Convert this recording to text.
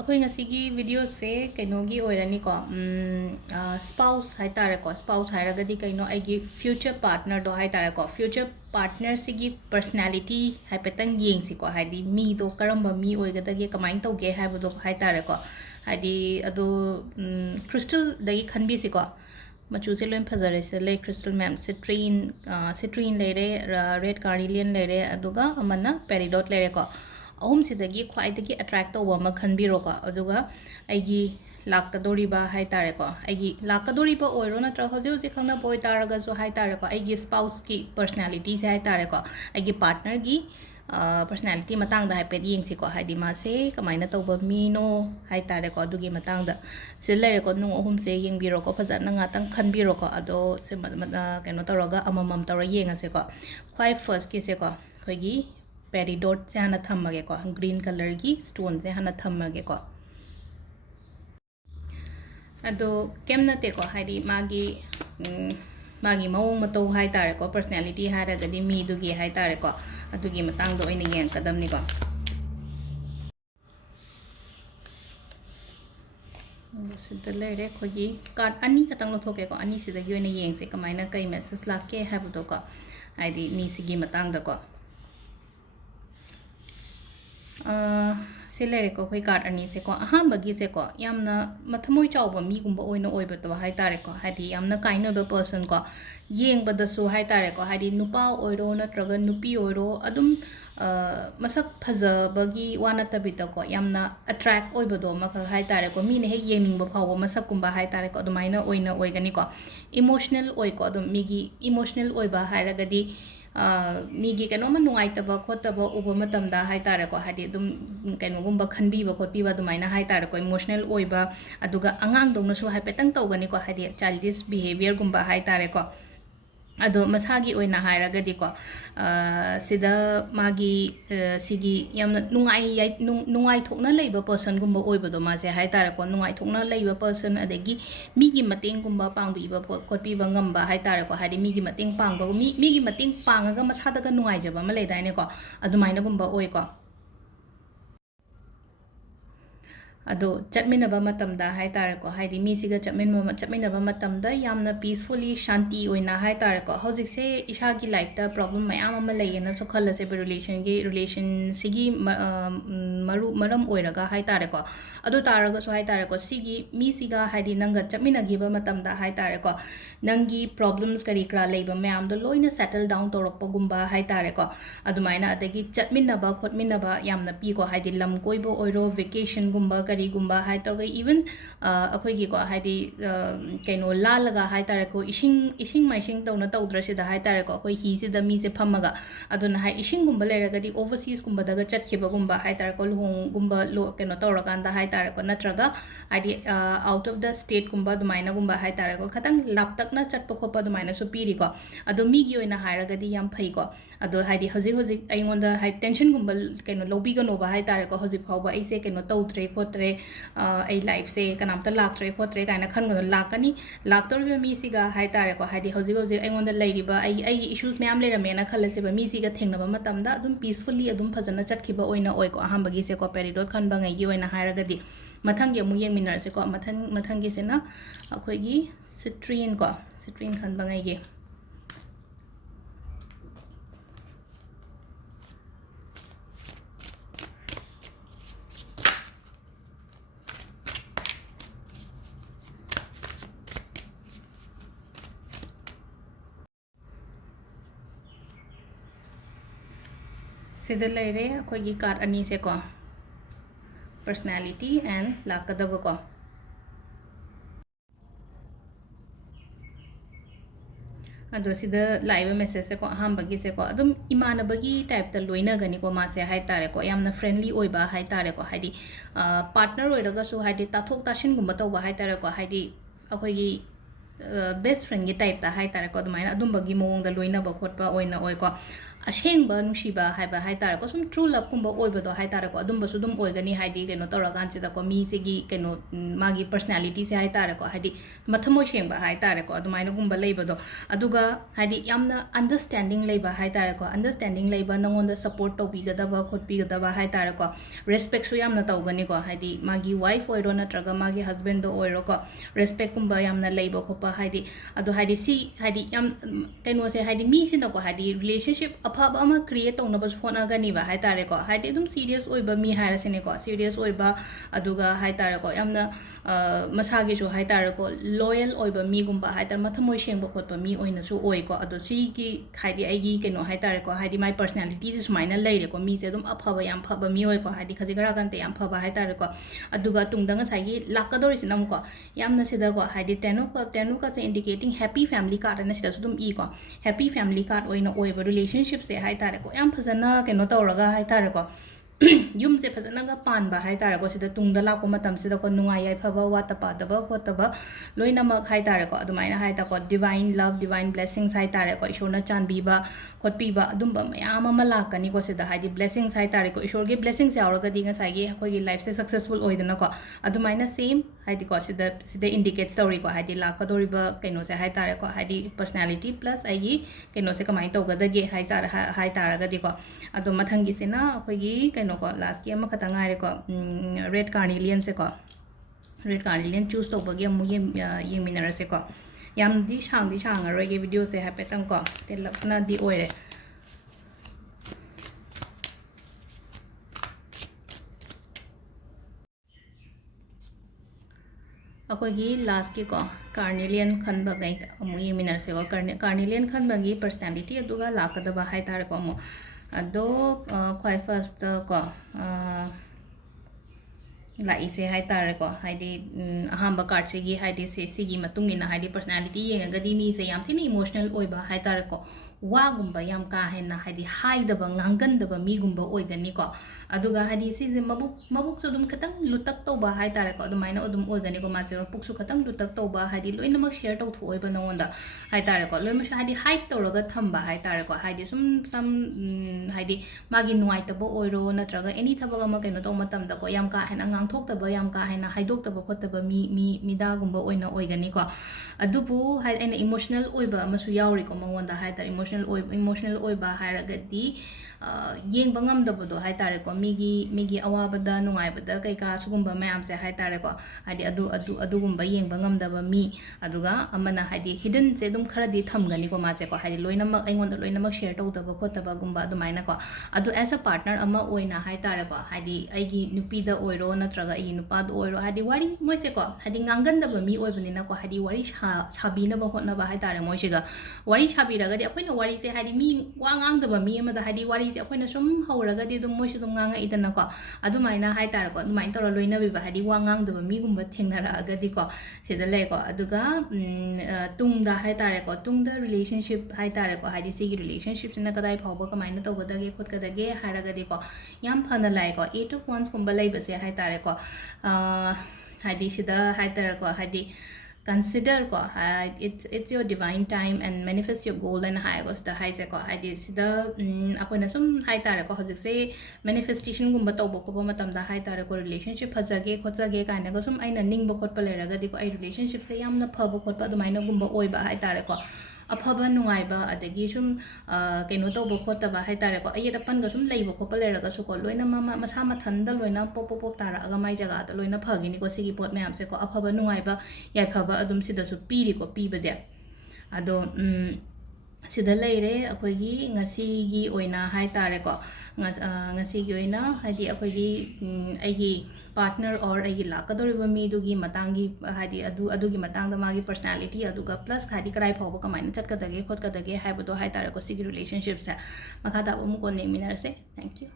ꯑꯩꯈꯣꯏ ꯉꯁꯤꯒꯤ ꯚꯤꯗꯤꯑꯣꯁꯦ ꯀꯩꯅꯣꯒꯤ ꯑꯣꯏꯔꯅꯤꯀꯣ ꯁ꯭ꯄꯥꯎꯁ ꯍꯥꯏꯇꯥꯔꯦꯀꯣ ꯁ꯭ꯄꯥꯎꯁ ꯍꯥꯏꯔꯒꯗꯤ ꯀꯩꯅꯣ ꯑꯩꯒꯤ ꯐ꯭ꯌꯨꯆꯔ ꯄꯥꯔꯠꯅꯔꯗꯣ ꯍꯥꯏꯇꯥꯔꯦꯀꯣ ꯐ꯭ꯌꯨꯆꯔ ꯄꯥꯔꯠꯅꯔꯁꯤꯒꯤ ꯄꯔꯁꯅꯦꯂꯤꯇꯤ ꯍꯥꯏꯐꯦꯠꯇꯪ ꯌꯦꯡꯁꯤꯀꯣ ꯍꯥꯏꯗꯤ ꯃꯤꯗꯣ ꯀꯔꯝꯕ ꯃꯤ ꯑꯣꯏꯒꯗꯒꯦ ꯀꯃꯥꯏꯅ ꯇꯧꯒꯦ ꯍꯥꯏꯕꯗꯣ ꯍꯥꯏꯇꯥꯔꯦꯀꯣ ꯍꯥꯏꯗꯤ ꯑꯗꯣ ꯀ꯭ꯔꯤꯁꯇꯜꯗꯒꯤ ꯈꯟꯕꯤꯁꯤꯀꯣ ꯃꯆꯨꯁꯦ ꯂꯣꯏ ꯐꯖꯔꯦ ꯁꯤꯗ ꯂꯩ ꯀ꯭ꯔꯤꯁꯇꯜ ꯃꯌꯥꯝ ꯁꯤꯇ꯭ꯔꯤꯟ ꯂꯩꯔꯦ ꯔꯦꯗ ꯀꯥꯔꯅꯤꯂꯤꯌꯟ ꯂꯩꯔꯦ ꯑꯗꯨꯒ ꯑꯃꯅ ꯄꯦꯔꯤꯗꯣꯠ ꯂꯩꯔꯦꯀꯣ ꯑꯍꯨꯝꯁꯤꯗꯒꯤ ꯈ꯭ꯋꯥꯏꯗꯒꯤ ꯑꯦꯇ꯭ꯔꯦꯛ ꯇꯧꯕ ꯑꯃ ꯈꯟꯕꯤꯔꯣꯀꯣ ꯑꯗꯨꯒ ꯑꯩꯒꯤ ꯂꯥꯛꯀꯗꯣꯔꯤꯕ ꯍꯥꯏꯇꯥꯔꯦꯀꯣ ꯑꯩꯒꯤ ꯂꯥꯛꯀꯗꯣꯔꯤꯕ ꯑꯣꯏꯔꯣ ꯅꯠꯇ꯭ꯔꯒ ꯍꯧꯖꯤꯛ ꯍꯧꯖꯤꯛ ꯈꯪꯅꯕ ꯑꯣꯏꯇꯥꯔꯒꯁꯨ ꯍꯥꯏꯇꯥꯔꯦꯀꯣ ꯑꯩꯒꯤ ꯁ꯭ꯄꯥꯎꯁꯀꯤ ꯄꯔꯁꯅꯦꯂꯤꯇꯤꯁꯦ ꯍꯥꯏꯇꯥꯔꯦꯀꯣ ꯑꯩꯒꯤ ꯄꯥꯔꯠꯅꯔꯒꯤ ꯄꯔꯁꯅꯦꯂꯤꯇꯤ ꯃꯇꯥꯡꯗ ꯍꯥꯏꯐꯦꯠ ꯌꯦꯡꯁꯤꯀꯣ ꯍꯥꯏꯗꯤ ꯃꯥꯁꯦ ꯀꯃꯥꯏꯅ ꯇꯧꯕ ꯃꯤꯅꯣ ꯍꯥꯏꯇꯥꯔꯦꯀꯣ ꯑꯗꯨꯒꯤ ꯃꯇꯥꯡꯗ ꯁꯤꯗ ꯂꯩꯔꯦꯀꯣ ꯅꯨꯡ ꯑꯍꯨꯝꯁꯦ ꯌꯦꯡꯕꯤꯔꯣꯀꯣ ꯐꯖꯅ ꯉꯥꯛꯇꯪ ꯈꯟꯕꯤꯔꯣꯀꯣ ꯑꯗꯣ ꯁꯤ ꯀꯩꯅꯣ ꯇꯧꯔꯒ ꯑꯃꯃꯝ ꯇꯧꯔ ꯌꯦꯡꯉꯁꯦꯀꯣ ꯈ꯭ꯋꯥꯏ ꯐꯥꯔꯁꯀꯤꯁꯦꯀꯣ ꯑꯩꯈꯣꯏꯒꯤ ꯄꯦꯔꯤꯗꯣꯠꯁꯦ ꯍꯥꯟꯅ ꯊꯝꯃꯒꯦꯀꯣ ꯒ꯭ꯔꯤꯟ ꯀꯂꯔꯒꯤ ꯁ꯭ꯇꯣꯟꯁꯦ ꯍꯥꯟꯅ ꯊꯝꯃꯒꯦꯀꯣ ꯑꯗꯣ ꯀꯩꯝ ꯅꯠꯇꯦꯀꯣ ꯍꯥꯏꯗꯤ ꯃꯥꯒꯤ ꯃꯑꯣꯡ ꯃꯇꯧ ꯍꯥꯏꯇꯥꯔꯦꯀꯣ ꯄꯔꯁꯅꯦꯂꯤꯇꯤ ꯍꯥꯏꯔꯒꯗꯤ ꯃꯤꯗꯨꯒꯤ ꯍꯥꯏꯇꯥꯔꯦꯀꯣ ꯑꯗꯨꯒꯤ ꯃꯇꯥꯡꯗ ꯑꯣꯏꯅ ꯌꯦꯡꯉꯛꯀꯗꯕꯅꯤꯀꯣ ꯁꯤꯗ ꯂꯩꯔꯦ ꯑꯩꯈꯣꯏꯒꯤ ꯀꯥꯔꯠ ꯑꯅꯤ ꯈꯛꯇꯪ ꯂꯧꯊꯣꯛꯀꯦꯀꯣ ꯑꯅꯤꯁꯤꯗꯒꯤ ꯑꯣꯏꯅ ꯌꯦꯡꯁꯦ ꯀꯃꯥꯏꯅ ꯀꯩ ꯃꯦꯁꯦꯖ ꯂꯥꯛꯀꯦ ꯍꯥꯏꯕꯗꯣꯀꯣ ꯍꯥꯏꯗꯤ ꯃꯤꯁꯤꯒꯤ ꯃꯇꯥꯡꯗꯀꯣ ꯁꯤ ꯂꯩꯔꯦꯀꯣ ꯑꯩꯈꯣꯏ ꯀꯥꯔꯠ ꯑꯅꯤꯁꯦꯀꯣ ꯑꯍꯥꯟꯕꯒꯤꯁꯦꯀꯣ ꯌꯥꯝꯅ ꯃꯊꯃꯣꯏ ꯆꯥꯎꯕ ꯃꯤꯒꯨꯝꯕ ꯑꯣꯏꯅ ꯑꯣꯏꯕꯗꯣ ꯍꯥꯏꯇꯥꯔꯦꯀꯣ ꯍꯥꯏꯗꯤ ꯌꯥꯝꯅ ꯀꯥꯏꯅꯕ ꯄꯔꯁꯟ ꯀꯣ ꯌꯦꯡꯕꯗꯁꯨ ꯍꯥꯏꯇꯥꯔꯦꯀꯣ ꯍꯥꯏꯗꯤ ꯅꯨꯄꯥ ꯑꯣꯏꯔꯣ ꯅꯠꯇ꯭ꯔꯒ ꯅꯨꯄꯤ ꯑꯣꯏꯔో ꯑꯗꯨꯝ ꯃꯁꯛ ꯐꯖꯕꯒꯤ ꯋꯥ ꯅꯠꯇꯕꯤꯗꯀꯣ ꯌꯥꯝꯅ ꯑꯦꯇ꯭ꯔꯦꯛ ꯑꯣꯏꯕꯗꯣ ꯑꯃꯈꯛ ꯍꯥꯏꯇꯥꯔꯦꯀꯣ ꯃꯤꯅ ꯍꯦꯛ ꯌꯦꯡꯅꯤꯡꯕ ꯐꯥꯎꯕ ꯃꯁꯛꯀꯨꯝꯕ ꯍꯥꯏꯇꯥꯔꯦꯀꯣ ꯑꯗꯨꯃꯥꯏꯅ ꯑꯣꯏꯅ ꯑꯣꯏꯒꯅꯤꯀꯣ ꯏꯃꯣꯁꯅꯦꯜ ꯑꯣꯏꯀꯣ ꯑꯗꯨꯝ ꯃꯤꯒꯤ ꯏꯃꯣꯁꯅꯦꯜ ꯑꯣꯏꯕ ꯍꯥꯏꯔꯒꯗꯤ ꯃꯤꯒꯤ ꯀꯩꯅꯣꯝꯃ ꯅꯨꯡꯉꯥꯏꯇꯕ ꯈꯣꯠꯇꯕ ꯎꯕ ꯃꯇꯝꯗ ꯍꯥꯏꯇꯥꯔꯦꯀꯣ ꯍꯥꯏꯗꯤ ꯑꯗꯨꯝ ꯀꯩꯅꯣꯒꯨꯝꯕ ꯈꯟꯕꯤꯕ ꯈꯣꯠꯄꯤꯕ ꯑꯗꯨꯃꯥꯏꯅ ꯍꯥꯏꯇꯥꯔꯦꯀꯣ ꯏꯃꯣꯁꯅꯦꯜ ꯑꯣꯏꯕ ꯑꯗꯨꯒ ꯑꯉꯥꯡꯗꯧꯅꯁꯨ ꯍꯥꯏꯐꯦꯠꯇꯪ ꯇꯧꯒꯅꯤꯀꯣ ꯍꯥꯏꯗꯤ ꯆꯥꯏꯜꯗꯤꯁ ꯕꯤꯍꯦꯕꯤꯌꯔꯒꯨꯝꯕ ꯍꯥꯏꯇꯥꯔꯦꯀꯣ ꯑꯗꯣ ꯃꯁꯥꯒꯤ ꯑꯣꯏꯅ ꯍꯥꯏꯔꯒꯗꯤꯀꯣ ꯁꯤꯗ ꯃꯥꯒꯤ ꯁꯤꯒꯤ ꯌꯥꯝꯅ ꯅꯨꯡꯉꯥꯏꯊꯣꯛꯅ ꯂꯩꯕ ꯄꯔꯁꯟꯒꯨꯝꯕ ꯑꯣꯏꯕꯗꯣ ꯃꯥꯁꯦ ꯍꯥꯏꯇꯥꯔꯦꯀꯣ ꯅꯨꯡꯉꯥꯏꯊꯣꯛꯅ ꯂꯩꯕ ꯄꯔꯁꯟ ꯑꯗꯒꯤ ꯃꯤꯒꯤ ꯃꯇꯦꯡꯒꯨꯝꯕ ꯄꯥꯡꯕꯤꯕ ꯈꯣꯠꯄꯤꯕ ꯉꯝꯕ ꯍꯥꯏꯇꯥꯔꯦꯀꯣ ꯍꯥꯏꯗꯤ ꯃꯤꯒꯤ ꯃꯇꯦꯡ ꯄꯥꯡꯕ ꯃꯤꯒꯤ ꯃꯇꯦꯡ ꯄꯥꯡꯉꯒ ꯃꯁꯥꯗꯒ ꯅꯨꯡꯉꯥꯏꯖꯕ ꯑꯃ ꯂꯩꯗꯥꯏꯅꯦꯀꯣ ꯑꯗꯨꯃꯥꯏꯅꯒꯨꯝꯕ ꯑꯣꯏꯀꯣ ꯑꯗꯣ ꯆꯠꯃꯤꯟꯅꯕ ꯃꯇꯝꯗ ꯍꯥꯏꯇꯥꯔꯦꯀꯣ ꯍꯥꯏꯗꯤ ꯃꯤꯁꯤꯒ ꯆꯠꯃꯤꯟꯅꯕ ꯃꯇꯝꯗ ꯌꯥꯝꯅ ꯄꯤꯁꯐꯨꯜꯂꯤ ꯁꯥꯟꯇꯤ ꯑꯣꯏꯅ ꯍꯥꯏꯇꯥꯔꯦꯀꯣ ꯍꯧꯖꯤꯛꯁꯦ ꯏꯁꯥꯒꯤ ꯂꯥꯏꯐꯇ ꯄ꯭ꯔꯣꯕ꯭ꯂꯦꯝ ꯃꯌꯥꯝ ꯑꯃ ꯂꯩꯌꯦꯅꯁꯨ ꯈꯜꯂꯁꯦꯕ ꯔꯤꯂꯦꯁꯟꯁꯤꯒꯤ ꯃꯔꯝ ꯑꯣꯏꯔꯒ ꯍꯥꯏꯇꯥꯔꯦꯀꯣ ꯑꯗꯨ ꯇꯥꯔꯒꯁꯨ ꯍꯥꯏꯇꯥꯔꯦꯀꯣ ꯁꯤꯒꯤ ꯃꯤꯁꯤꯒ ꯍꯥꯏꯗꯤ ꯅꯪꯒ ꯆꯠꯃꯤꯟꯅꯈꯤꯕ ꯃꯇꯝꯗ ꯍꯥꯏꯇꯥꯔꯦꯀꯣ ꯅꯪꯒꯤ ꯄ꯭ꯔꯣꯕ꯭ꯂꯦꯝꯁ ꯀꯔꯤ ꯀꯔꯥ ꯂꯩꯕ ꯃꯌꯥꯝꯗꯣ ꯂꯣꯏꯅ ꯁꯦꯇꯜ ꯗꯥꯎꯟ ꯇꯧꯔꯛꯄꯒꯨꯝꯕ ꯍꯥꯏꯇꯥꯔꯦꯀꯣ ꯑꯗꯨꯃꯥꯏꯅ ꯑꯗꯒꯤ ꯆꯠꯃꯤꯟꯅꯕ ꯈꯣꯠꯃꯤꯟꯅꯕ ꯌꯥꯝꯅ ꯄꯤꯀꯣ ꯍꯥꯏꯗꯤ ꯂꯝ ꯀꯣꯏꯕ ꯑꯣꯏꯔో ꯚꯦꯀꯦꯁꯟꯒꯨꯝꯕ ꯀꯔꯤꯒꯨꯝꯕ ꯍꯥꯏꯇꯥꯔꯒ ꯏꯚꯟ ꯑꯩꯈꯣꯏꯒꯤꯀꯣ ꯍꯥꯏꯗꯤ ꯀꯩꯅꯣ ꯂꯥꯜꯂꯒ ꯍꯥꯏꯇꯥꯔꯦꯀꯣ ꯏꯁꯤꯡ ꯃꯥꯏꯁꯤꯡ ꯇꯧꯅ ꯇꯧꯗ꯭ꯔꯁꯤꯗ ꯍꯥꯏꯇꯥꯔꯦꯀꯣ ꯑꯩꯈꯣꯏ ꯍꯤꯁꯤꯗ ꯃꯤꯁꯦ ꯐꯝꯃꯒ ꯑꯗꯨꯅ ꯏꯁꯤꯡꯒꯨꯝꯕ ꯂꯩꯔꯒꯗꯤ ꯑꯣꯚꯔꯁꯤꯁꯀꯨꯝꯕꯗꯒ ꯆꯠꯈꯤꯕꯒꯨꯝꯕ ꯍꯥꯏꯇꯥꯔꯦꯀꯣ ꯂꯨꯍꯣꯡꯒꯨꯝꯕ ꯀꯩꯅꯣ ꯇꯧꯔꯀꯥꯟꯗ ꯍꯥꯏꯇꯥꯔꯦꯀꯣ ꯅꯠꯇ꯭ꯔꯒ ꯍꯥꯏꯗꯤ ꯑꯥꯎꯠ ꯑꯣꯐ ꯗ ꯁ꯭ꯇꯦꯠꯀꯨꯝꯕ ꯑꯗꯨꯃꯥꯏꯅꯒꯨꯝꯕ ꯍꯥꯏꯇꯥꯔꯦꯀꯣ ꯈꯤꯇꯪ ꯂꯥꯞꯇꯛꯅ ꯆꯠꯄ ꯈꯣꯠꯄ ꯑꯗꯨꯃꯥꯏꯅꯁꯨ ꯄꯤꯔꯤꯀꯣ ꯑꯗꯣ ꯃꯤꯒꯤ ꯑꯣꯏꯅ ꯍꯥꯏꯔꯒꯗꯤ ꯌꯥꯝ ꯐꯩꯀꯣ ꯑꯗꯣ ꯍꯥꯏꯗꯤ ꯍꯧꯖꯤꯛ ꯍꯧꯖꯤꯛ ꯑꯩꯉꯣꯟꯗ ꯍꯥꯏꯗꯤ ꯇꯦꯟꯁꯟꯒꯨꯝꯕ ꯀꯩꯅꯣ ꯂꯧꯕꯤꯒꯅꯣꯕ ꯍꯥꯏꯇꯥꯔꯦꯀꯣ ꯍꯧꯖꯤꯛ ꯐꯥꯎꯕ ꯑꯩꯁꯦ ꯀꯩꯅꯣ ꯇꯧꯗ꯭ꯔꯦ ꯈꯣꯠꯇ꯭ꯔꯦ ꯑꯩ ꯂꯥꯏꯐꯁꯦ ꯀꯅꯥꯝꯇ ꯂꯥꯛꯇ꯭ꯔꯦ ꯈꯣꯠꯇ꯭ꯔꯦ ꯀꯥꯏꯅ ꯈꯟꯒꯅꯣ ꯂꯥꯛꯀꯅꯤ ꯂꯥꯛꯇꯧꯔꯤꯕ ꯃꯤꯁꯤꯒ ꯍꯥꯏꯇꯥꯔꯦꯀꯣ ꯍꯥꯏꯗꯤ ꯍꯧꯖꯤꯛ ꯍꯧꯖꯤꯛ ꯑꯩꯉꯣꯟꯗ ꯂꯩꯔꯤꯕ ꯑꯩꯒꯤ ꯏꯁꯨꯁ ꯃꯌꯥꯝ ꯂꯩꯔꯝꯃꯦꯅ ꯈꯜꯂꯁꯦꯕ ꯃꯤꯁꯤꯒ ꯊꯦꯡꯅꯕ ꯃꯇꯝꯗ ꯑꯗꯨꯝ ꯄꯤꯁꯐꯨꯜꯂꯤ ꯑꯗꯨꯝ ꯐꯖꯅ ꯆꯠꯈꯤꯕ ꯑꯣꯏꯅ ꯑꯣꯏꯀꯣ ꯑꯍꯥꯟꯕꯒꯤꯁꯦꯀꯣ ꯄꯦꯔꯤꯗꯣꯠ ꯈꯟꯕꯉꯩꯒꯤ ꯑꯣꯏꯅ ꯍꯥꯏꯔꯒꯗꯤ ꯃꯊꯪꯒꯤ ꯑꯃꯨꯛ ꯌꯦꯡꯃꯤꯟꯅꯔꯁꯦꯀꯣ ꯃꯊꯪꯒꯤꯁꯤꯅ ꯑꯩꯈꯣꯏꯒꯤ ꯁꯤꯇ꯭ꯔꯤꯟ ꯈꯟꯕꯉꯩꯒꯤ ꯁꯤꯗ ꯂꯩꯔꯦ ꯑꯩꯈꯣꯏꯒꯤ ꯀꯥꯔꯠ ꯑꯅꯤꯁꯦꯀꯣ ꯄꯔꯁꯅꯦꯂꯤꯇꯤ ꯑꯦꯟ ꯂꯥꯛꯀꯗꯕꯀꯣ ꯑꯗꯣ ꯁꯤꯗ ꯂꯥꯛꯏꯕ ꯃꯦꯁꯦꯖꯁꯦꯀꯣ ꯑꯍꯥꯟꯕꯒꯤꯁꯦꯀꯣ ꯑꯗꯨꯝ ꯏꯃꯥꯟꯅꯕꯒꯤ ꯇꯥꯏꯞꯇ ꯂꯣꯏꯅꯒꯅꯤꯀꯣ ꯃꯥꯁꯦ ꯍꯥꯏꯇꯥꯔꯦꯀꯣ ꯌꯥꯝꯅ ꯐ꯭ꯔꯦꯟꯂꯤ ꯑꯣꯏꯕ ꯍꯥꯏꯇꯥꯔꯦꯀꯣ ꯍꯥꯏꯗꯤ ꯄꯥꯔꯠꯅꯔ ꯑꯣꯏꯔꯒꯁꯨ ꯍꯥꯏꯗꯤ ꯇꯥꯊꯣꯛ ꯇꯥꯁꯤꯟꯒꯨꯝꯕ ꯇꯧꯕ ꯍꯥꯏꯇꯥꯔꯦꯀꯣ ꯍꯥꯏꯗꯤ ꯑꯩꯈꯣꯏꯒꯤ ꯕꯦꯁ ꯐ꯭ꯔꯦꯟꯒꯤ ꯇꯥꯏꯞꯇ ꯍꯥꯏꯇꯥꯔꯦꯀꯣ ꯑꯗꯨꯃꯥꯏꯅ ꯑꯗꯨꯝꯕꯒꯤ ꯃꯑꯣꯡꯗ ꯂꯣꯏꯅꯕ ꯈꯣꯠꯄ ꯑꯣꯏꯅ ꯑꯣꯏꯀꯣ ꯑꯁꯦꯡꯕ ꯅꯨꯡꯁꯤꯕ ꯍꯥꯏꯕ ꯍꯥꯏꯇꯥꯔꯦꯀꯣ ꯁꯨꯝ ꯇ꯭ꯔꯨ ꯂꯞꯀꯨꯝꯕ ꯑꯣꯏꯕꯗꯣ ꯍꯥꯏꯇꯥꯔꯦꯀꯣ ꯑꯗꯨꯝꯕꯁꯨ ꯑꯗꯨꯝ ꯑꯣꯏꯒꯅꯤ ꯍꯥꯏꯗꯤ ꯀꯩꯅꯣ ꯇꯧꯔꯀꯥꯟꯁꯤꯗꯀꯣ ꯃꯤꯁꯤꯒꯤ ꯀꯩꯅꯣ ꯃꯥꯒꯤ ꯄꯔꯁꯅꯦꯂꯤꯇꯤꯁꯦ ꯍꯥꯏꯇꯥꯔꯦꯀꯣ ꯍꯥꯏꯗꯤ ꯃꯊꯃꯣꯏ ꯁꯦꯡꯕ ꯍꯥꯏꯇꯥꯔꯦꯀꯣ ꯑꯗꯨꯃꯥꯏꯅꯒꯨꯝꯕ ꯂꯩꯕꯗꯣ ꯑꯗꯨꯒ ꯍꯥꯏꯗꯤ ꯌꯥꯝꯅ ꯑꯟꯗꯔꯁ꯭ꯇꯦꯟꯗꯤꯡ ꯂꯩꯕ ꯍꯥꯏꯇꯥꯔꯦꯀꯣ ꯑꯟꯗꯔꯁ꯭ꯇꯦꯟꯗꯤꯡ ꯂꯩꯕ ꯅꯉꯣꯟꯗ ꯁꯞꯄꯣꯔꯠ ꯇꯧꯕꯤꯒꯗꯕ ꯈꯣꯠꯄꯤꯒꯗꯕ ꯍꯥꯏꯇꯥꯔꯦꯀꯣ ꯔꯦꯁꯄꯦꯛꯁꯨ ꯌꯥꯝꯅ ꯇꯧꯒꯅꯤꯀꯣ ꯍꯥꯏꯗꯤ ꯃꯥꯒꯤ ꯋꯥꯏꯐ ꯑꯣꯏꯔꯣ ꯅꯠꯇ꯭ꯔꯒ ꯃꯥꯒꯤ ꯍꯁꯕꯦꯟꯗꯣ ꯑꯣꯏꯔꯣꯀꯣ ꯔꯦꯁꯄꯦꯛꯀꯨꯝꯕ ꯌꯥꯝꯅ ꯂꯩꯕ ꯈꯣꯠꯄ ꯍꯥꯏꯗꯤ ꯑꯗꯣ ꯍꯥꯏꯗꯤ ꯁꯤ ꯍꯥꯏꯗꯤ ꯌꯥꯝ ꯀꯩꯅꯣꯁꯦ ꯍꯥꯏꯗꯤ ꯃꯤꯁꯤꯅꯀꯣ ꯍꯥꯏꯗꯤ ꯔꯤꯂꯦꯁꯟship ꯑꯐꯕ ꯑꯃ ꯀ꯭रिꯌꯦꯠ ꯇꯧꯅꯕꯁꯨ ꯍꯣꯠꯅꯒꯅꯤꯕ ꯍꯥꯏꯇꯥꯔꯦꯀꯣ ꯍꯥꯏꯗꯤ ꯑꯗꯨꯝ ꯁꯤꯔꯤꯌꯁ ꯑꯣꯏꯕ ꯃꯤ ꯍꯥꯏꯔꯁꯤꯅꯦꯀꯣ ꯁꯤꯔꯤꯌꯁ ꯑꯣꯏꯕ ꯑꯗꯨꯒ ꯍꯥꯏꯇꯥꯔꯦꯀꯣ ꯌꯥꯝꯅ ꯃꯁꯥꯒꯤꯁꯨ ꯍꯥꯏꯇꯥꯔꯦꯀꯣ ꯂꯣꯌꯦꯜ ꯑꯣꯏꯕ ꯃꯤꯒꯨꯝꯕ ꯍꯥꯏꯇꯥꯔꯦ ꯃꯊꯃꯣꯏ ꯁꯦꯡꯕ ꯈꯣꯠꯄ ꯃꯤ ꯑꯣꯏꯅꯁꯨ ꯑꯣꯏꯀꯣ ꯑꯗꯣ ꯁꯤꯒꯤ ꯍꯥꯏꯗꯤ ꯑꯩꯒꯤ ꯀꯩꯅꯣ ꯍꯥꯏꯇꯥꯔꯦꯀꯣ ꯍꯥꯏꯗꯤ ꯃꯥꯏ ꯄꯔꯁꯅꯦꯂꯤꯇꯤꯁꯦ ꯁꯨꯃꯥꯏꯅ ꯂꯩꯔꯦꯀꯣ ꯃꯤꯁꯦ ꯑꯗꯨꯝ ꯑꯐꯕ ꯌꯥꯝ ꯐꯕ ꯃꯤ ꯑꯣꯏꯀꯣ ꯍꯥꯏꯗꯤ ꯈꯖꯤꯛ ꯈꯔꯥꯛ ꯌꯥꯝ ꯐꯕ ꯍꯥꯏꯇꯥꯔꯦꯀꯣ ꯑꯗꯨꯒ ꯇꯨꯡꯗ ꯉꯁꯥꯏꯒꯤ ꯂꯥꯛꯀꯗꯧꯔꯤꯁꯤꯅ ꯑꯃꯨꯛꯀꯣ ꯌꯥꯝꯅ ꯁꯤꯗꯀꯣ ꯍꯥꯏꯗꯤ ꯇꯦꯅꯨꯀꯁꯦ ꯏꯟꯗꯤꯀꯦꯇꯤꯡ ꯍꯦꯄꯤ ꯐꯦꯃꯤꯂꯤ ꯀꯥꯔꯠ ꯑꯅ ꯁꯤꯗꯁꯨ ꯑꯗꯨꯝ ꯏꯀꯣ ꯍꯦꯄꯤ ꯐꯦꯃꯤꯂꯤ ꯀꯥꯔꯠ ꯑꯣꯏꯅ ꯑꯣꯏꯕ ꯔꯤꯂꯦꯁꯟshipꯁꯦ ꯍꯥꯏꯇꯥꯔꯦꯀꯣ ꯌꯥꯝ ꯐꯖꯅ ꯀꯩꯅꯣ ꯇꯧꯔꯒ ꯍꯥꯏꯇꯥꯔꯦꯀꯣ ꯌꯨꯝꯁꯦ ꯐꯖꯅꯒ ꯄꯥꯟꯕ ꯍꯥꯏꯇꯥꯔꯦꯀꯣ ꯁꯤꯗ ꯇꯨꯡꯗ ꯂꯥꯛꯄ ꯃꯇꯝꯁꯤꯗꯀꯣ ꯅꯨꯡꯉꯥꯏ ꯌꯥꯏꯐꯕ ꯋꯥꯠꯇ ꯄꯥꯗꯕ ꯈꯣꯠꯇꯕ ꯂꯣꯏꯅꯃꯛ ꯍꯥꯏꯇꯥꯔꯦꯀꯣ ꯑꯗꯨꯃꯥꯏꯅ ꯍꯥꯏꯇꯥꯔꯦꯀꯣ ꯗꯤꯚꯥꯏꯟ ꯂꯚ ꯗꯤꯚꯥꯏꯟ ꯕ꯭ꯂꯦꯁꯤꯡꯁ ꯍꯥꯏꯇꯥꯔꯦꯀꯣ ꯏꯁꯣꯔꯅ ꯆꯥꯟꯕꯤꯕ ꯈꯣꯠꯄꯤꯕ ꯑꯗꯨꯝꯕ ꯃꯌꯥꯝ ꯑꯃ ꯂꯥꯛꯀꯅꯤꯀꯣ ꯁꯤꯗ ꯍꯥꯏꯗꯤ ꯕ꯭ꯂꯦꯁꯤꯡꯁ ꯍꯥꯏꯇꯥꯔꯦꯀꯣ ꯏꯁꯣꯔꯒꯤ ꯕ꯭ꯂꯦꯁꯤꯡꯁ ꯌꯥꯎꯔꯒꯗꯤ ꯉꯁꯥꯏꯒꯤ ꯑꯩꯈꯣꯏꯒꯤ ꯂꯥꯏꯐꯁꯦ ꯁꯛꯁꯦꯁꯐꯨꯜ ꯑꯣꯏꯗꯅꯀꯣ ꯑꯗꯨꯃꯥꯏꯅ ꯁꯦꯝ ꯍꯥꯏꯗꯤꯀꯣ ꯁꯤꯗ ꯏꯟꯗꯤꯀꯦꯠꯁ ꯇꯧꯔꯤꯀꯣ ꯍꯥꯏꯗꯤ ꯂꯥꯛꯀꯗꯧꯔꯤꯕ ꯀꯩꯅꯣꯁꯦ ꯍꯥꯏꯇꯥꯔꯦꯀꯣ ꯍꯥꯏꯗꯤ ꯄꯔꯁꯅꯦꯂꯤꯇꯤ ꯄ꯭ꯂꯁ ꯑꯩꯒꯤ ꯀꯩꯅꯣꯁꯦ ꯀꯃꯥꯏꯅ ꯇꯧꯒꯗꯒꯦ ꯍꯥꯏꯇꯥꯔꯒꯗꯤꯀꯣ ꯑꯗꯣ ꯃꯊꯪꯒꯤꯁꯤꯅ ꯑꯩꯈꯣꯏꯒꯤ ꯀꯩꯅꯣꯀꯣ ꯂꯥꯁꯀꯤ ꯑꯃꯈꯛꯇꯪ ꯉꯥꯏꯔꯦꯀꯣ ꯔꯦꯗ ꯀꯥꯔꯅꯤꯂꯤꯌꯟꯁꯦꯀꯣ ꯔꯦꯗ ꯀꯥꯔꯅꯤꯂꯤꯌꯟ ꯆꯨꯁ ꯇꯧꯕꯒꯤ ꯑꯃꯨꯛ ꯌꯦꯡꯃꯤꯟꯅꯔꯁꯦꯀꯣ ꯌꯥꯝꯗꯤ ꯁꯥꯡꯉꯔꯣꯏꯒꯦ ꯚꯤꯗꯤꯑꯣꯁꯦ ꯍꯥꯏꯐꯦꯠꯇꯪꯀꯣ ꯇꯦꯜꯂꯞꯅꯗꯤ ꯑꯣꯏꯔꯦ ꯑꯩꯈꯣꯏꯒꯤ ꯂꯥꯁꯀꯤꯀꯣ ꯀꯥꯔꯅꯤꯂꯤꯌꯟ ꯈꯟꯕꯒꯩ ꯑꯃꯨꯛ ꯌꯦꯡꯃꯤꯟꯅꯔꯁꯦꯀꯣ ꯀꯥꯔꯅꯤꯂꯤꯌꯟ ꯈꯟꯕꯒꯤ ꯄꯔꯁꯅꯦꯂꯤꯇꯤ ꯑꯗꯨꯒ ꯂꯥꯛꯀꯗꯕ ꯍꯥꯏꯇꯥꯔꯦꯀꯣ ꯑꯃꯨꯛ ꯑꯗꯣ ꯈ꯭ꯋꯥꯏ ꯐꯥꯔꯁꯇꯀꯣ ꯂꯥꯛꯏꯁꯦ ꯍꯥꯏꯇꯥꯔꯦꯀꯣ ꯍꯥꯏꯗꯤ ꯑꯍꯥꯟꯕ ꯀꯥꯔꯠꯁꯤꯒꯤ ꯍꯥꯏꯗꯤ ꯁꯤꯒꯤ ꯃꯇꯨꯡ ꯏꯟꯅ ꯍꯥꯏꯗꯤ ꯄꯔꯁꯅꯦꯂꯤꯇꯤ ꯌꯦꯡꯉꯒꯗꯤ ꯃꯤꯁꯦ ꯌꯥꯝ ꯊꯤꯅ ꯏꯃꯣꯁꯅꯦꯜ ꯑꯣꯏꯕ ꯍꯥꯏꯇꯥꯔꯦꯀꯣ ꯋꯥꯒꯨꯝꯕ ꯌꯥꯝ ꯀꯥ ꯍꯦꯟꯅ ꯍꯥꯏꯗꯤ ꯍꯥꯏꯗꯕ ꯉꯥꯡꯒꯟꯗꯕ ꯃꯤꯒꯨꯝꯕ ꯑꯣꯏꯒꯅꯤꯀꯣ ꯑꯗꯨꯒ ꯍꯥꯏꯗꯤ ꯁꯤꯁꯦ ꯃꯕꯨꯛꯁꯨ ꯑꯗꯨꯝ ꯈꯤꯇꯪ ꯂꯨꯇꯛ ꯇꯧꯕ ꯍꯥꯏꯇꯥꯔꯦꯀꯣ ꯑꯗꯨꯃꯥꯏꯅ ꯑꯗꯨꯝ ꯑꯣꯏꯒꯅꯤꯀꯣ ꯃꯥꯁꯦ ꯄꯨꯛꯁꯨ ꯈꯤꯇꯪ ꯂꯨꯇꯛ ꯇꯧꯕ ꯍꯥꯏꯗꯤ ꯂꯣꯏꯅꯃꯛ ꯁꯦꯌꯔ ꯇꯧꯊꯣꯛꯑꯣꯏꯕ ꯅꯉꯣꯟꯗ ꯍꯥꯏꯇꯥꯔꯦꯀꯣ ꯂꯣꯏꯅꯃꯛ ꯍꯥꯏꯗꯤ ꯍꯥꯏꯠ ꯇꯧꯔꯒ ꯊꯝꯕ ꯍꯥꯏꯇꯥꯔꯦꯀꯣ ꯍꯥꯏꯗꯤ ꯁꯝ ꯍꯥꯏꯗꯤ ꯃꯥꯒꯤ ꯅꯨꯡꯉꯥꯏꯇꯕ ꯑꯣꯏꯔో ꯅꯠꯇ꯭ꯔꯒ ꯑꯦꯅꯤ ꯊꯕꯛ ꯑꯃ ꯀꯩꯅꯣ ꯇꯧꯕ ꯃꯇꯝꯗꯀꯣ ꯌꯥꯝ ꯀꯥ ꯍꯦꯟꯅ ꯉꯥꯡꯊꯣꯛꯇꯕ ꯌꯥꯝ ꯀꯥ ꯍꯦꯟꯅ ꯍꯥꯏꯗꯣꯛꯇꯕ ꯈꯣꯠꯇꯕ ꯃꯤꯗꯥꯒꯨꯝꯕ ꯑꯣꯏꯅ ꯑꯣꯏꯒꯅꯤꯀꯣ ꯑꯗꯨꯕꯨ ꯍꯥꯏꯗꯤ ꯑꯩꯅ ꯏꯃꯣꯁꯅꯦꯜ ꯑꯣꯏꯕ ꯑꯃꯁꯨ ꯌꯥꯎꯔꯤꯀꯣ ꯃꯉꯣꯟꯗ ꯍꯥꯏꯇꯥꯔꯦ ꯏꯃꯣꯁꯅꯦꯜ ꯑꯣꯏꯕ ꯍꯥꯏꯔꯒꯗꯤ ꯌꯦꯡꯕ ꯉꯝꯗꯕꯗꯣ ꯍꯥꯏꯇꯥꯔꯦꯀꯣ ꯃꯤꯒꯤ ꯑꯋꯥꯕꯗ ꯅꯨꯡꯉꯥꯏꯕꯗ ꯀꯩꯀꯥ ꯁꯤꯒꯨꯝꯕ ꯃꯌꯥꯝꯁꯦ ꯍꯥꯏꯇꯥꯔꯦꯀꯣ ꯍꯥꯏꯗꯤ ꯑꯗꯨꯒꯨꯝꯕ ꯌꯦꯡꯕꯉꯝꯗꯕ ꯃꯤ ꯑꯗꯨꯒ ꯑꯃꯅ ꯍꯥꯏꯗꯤ ꯍꯤꯗꯟꯁꯦ ꯑꯗꯨꯝ ꯈꯔꯗꯤ ꯊꯝꯒꯅꯤꯀꯣ ꯃꯥꯁꯦꯀꯣ ꯍꯥꯏꯗꯤ ꯂꯣꯏꯅꯃꯛ ꯑꯩꯉꯣꯟꯗ ꯂꯣꯏꯅꯃꯛ ꯁꯦꯌꯔ ꯇꯧꯗꯕ ꯈꯣꯠꯇꯕꯒꯨꯝꯕ ꯑꯗꯨꯃꯥꯏꯅꯀꯣ ꯑꯗꯣ ꯑꯦꯁ ꯑ ꯄꯥꯔꯠꯅꯔ ꯑꯃ ꯑꯣꯏꯅ ꯍꯥꯏꯇꯥꯔꯦꯀꯣ ꯍꯥꯏꯗꯤ ꯑꯩꯒꯤ ꯅꯨꯄꯤꯗ ꯑꯣꯏꯔꯣ ꯅꯠꯇ꯭ꯔꯒ ꯑꯩꯒꯤ ꯅꯨꯄꯥꯗ ꯑꯣꯏꯔꯣ ꯍꯥꯏꯗꯤ ꯋꯥꯔꯤ ꯃꯣꯏꯁꯦꯀꯣ ꯍꯥꯏꯗꯤ ꯉꯥꯡꯒꯟꯗꯕ ꯃꯤ ꯑꯣꯏꯕꯅꯤꯅꯀꯣ ꯍꯥꯏꯗꯤ ꯋꯥꯔꯤ ꯁꯥꯕꯤꯅꯕ ꯍꯣꯠꯅꯕ ꯍꯥꯏꯇꯥꯔꯦ ꯃꯣꯏꯁꯤꯒ ꯋꯥꯔꯤ ꯁꯥꯕꯤꯔꯒꯗꯤ ꯑꯩꯈꯣꯏꯅ ꯋꯥꯔꯤꯁꯦ ꯍꯥꯏꯗꯤ ꯃꯤ ꯋꯥ ꯉꯥꯡꯗꯕ ꯃꯤ ꯑꯃꯗ ꯍꯥꯏꯗꯤ ꯋꯥꯔꯤꯁꯦ ꯑꯩꯈꯣꯏꯅ ꯁꯨꯝ ꯍꯧꯔꯒꯗꯤ ꯑꯗꯨꯝ ꯃꯣꯏꯁꯨ ꯑꯗꯨꯝ ꯉꯥꯡꯉꯛꯏꯗꯅꯀꯣ ꯑꯗꯨꯃꯥꯏꯅ ꯍꯥꯏꯇꯥꯔꯦꯀꯣ ꯑꯗꯨꯃꯥꯏꯅ ꯇꯧꯔ ꯂꯣꯏꯅꯕꯤꯕ ꯍꯥꯏꯗꯤ ꯋꯥ ꯉꯥꯡꯗꯕ ꯃꯤꯒꯨꯝꯕ ꯊꯦꯡꯅꯔꯛꯑꯒꯗꯤꯀꯣ ꯁꯤꯗ ꯂꯩꯀꯣ ꯑꯗꯨꯒ ꯇꯨꯡꯗ ꯍꯥꯏꯇꯥꯔꯦꯀꯣ ꯇꯨꯡꯗ ꯔꯤꯂꯦꯁꯟship ꯍꯥꯏꯇꯥꯔꯦꯀꯣ ꯍꯥꯏꯗꯤ ꯁꯤꯒꯤ ꯔꯤꯂꯦꯁꯟshipꯁꯤꯅ ꯀꯗꯥꯏ ꯐꯥꯎꯕ ꯀꯃꯥꯏꯅ ꯇꯧꯒꯗꯒꯦ ꯈꯣꯠꯀꯗꯒꯦ ꯍꯥꯏꯔꯒꯗꯤꯀꯣ ꯌꯥꯝ ꯐꯅ ꯂꯥꯛꯑꯦꯀꯣ 8 of Wandsꯀꯨꯝꯕ ꯂꯩꯕꯁꯦ ꯍꯥꯏꯇꯥꯔꯦꯀꯣ ꯍꯥꯏꯗꯤ ꯁꯤꯗ ꯍꯥꯏꯇꯥꯔꯦꯀꯣ ꯍꯥꯏꯗꯤ consider ko it's your divine time and manifest your goal and haiko sida haise ko haidi sida akoina sum haitare ko hojikse manifestation gumba tawbo ko matamda haitare ko relationship phajage khojage kaina ko sum aina ningba khotpa leraga di ko ai relationship se yamna phaba khotpa adumaina gumba oiba haitare ko अफब नुआइबा अदगी सुम कइनो तौब खोतबा हाइतारेको अयेत अपनगा सुम लेइबो खोप लेरगा सुको लोइना मसा मथंदा लोइना pope pope तारागा माइ जगा the लोइना फगिनिको सिगी pot ma'am से को अफब नुआइबा याइफब अदुम सिदसु पीरिको पीबदे अदो सिदा लेरे अखोगी ngasiगी ओइना हाइतारेको ngasiगी ओइना हाइदि अखोगी अइगी partner और अगी लाकदोरिबा मीदुगी मतांगी हाइदि अदुगी मतांगदा मागी पर्सनालिटी अदुगा प्लस खादी कराई फावबा कमाइना चटकदगे खोटकदगे हाइबदो हाइतारेको सिगी रिलेशनशिप से मखादा अमुको नेमिनरसे थैंक यू